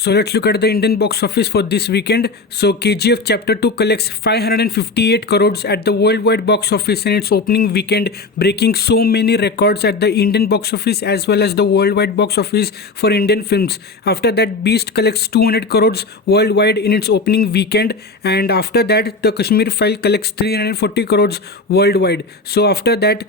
So let's look at the Indian box office for this weekend. So KGF Chapter 2 collects 558 crores at the worldwide box office in its opening weekend, breaking so many records at the Indian box office as well as the worldwide box office for Indian films. After that, Beast collects 200 crores worldwide in its opening weekend, and after that, the Kashmir File collects 340 crores worldwide. So after that,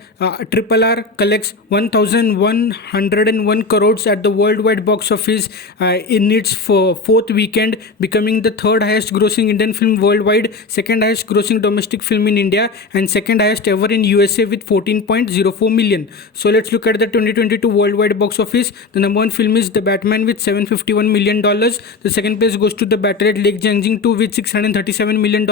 Triple R collects 1101 crores at the worldwide box office in its fourth weekend, becoming the third highest grossing Indian film worldwide, second highest grossing domestic film in India, and second highest ever in USA with 14.04 million. So let's look at the 2022 worldwide box office. The number one film is The Batman with $751 million. The second place goes to The Battle at Lake Changjing 2 with $637 million.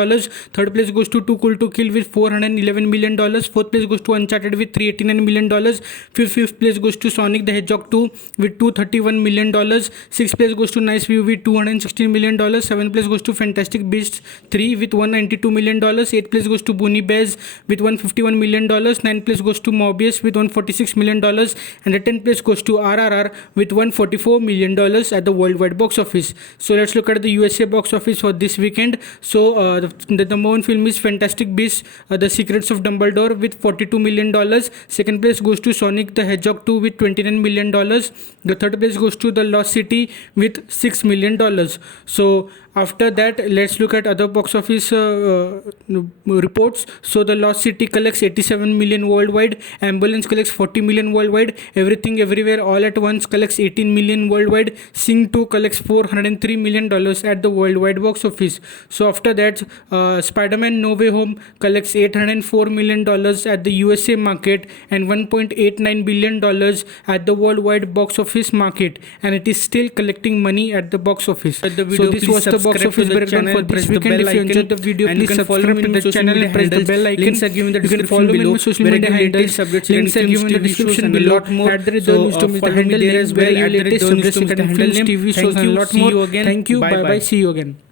Third place goes to Too Cool to Kill with $411 million. Fourth place goes to Uncharted with $389 million. Fifth place goes to Sonic the Hedgehog 2 with $231 million. Sixth place goes to Nice View with $216 million. Seventh place goes to Fantastic Beasts 3 with $192 million. Eighth place goes to Boonie Bears with $151 million. Ninth place goes to Morbius with $146 million. And the 10th place goes to RRR with $144 million at the worldwide box office. So let's look at the USA box office for this weekend. So the number one film is Fantastic Beasts, The Secrets of Dumbledore with $42 million. Second place goes to Sonic the Hedgehog 2 with $29 million. The third place goes to The Lost City with $6 million. So after that, let's look at other box office reports. So The Lost City collects 87 million worldwide, Ambulance collects 40 million worldwide, Everything Everywhere All at Once collects 18 million worldwide, Sing 2 collects $403 million at the worldwide box office. So after that, Spider-Man No Way Home collects $804 million at the USA market and $1.89 billion at the worldwide box office market, and it is still collecting money at the box office. So this was the box office breakdown for this weekend. If you enjoyed the video, please subscribe to the channel and press the bell icon. Links are given in the You can description follow me below. on my social Where I media give handles. latest updates Links are regarding given in the films, TV description shows and a below. lot more. At the So, news to meet the follow me handle there name as where well. you At the latest News to updates meet the regarding handle films, name. TV Thank shows and you. a lot See more. you again. Thank you. Bye Bye bye. bye. See you again.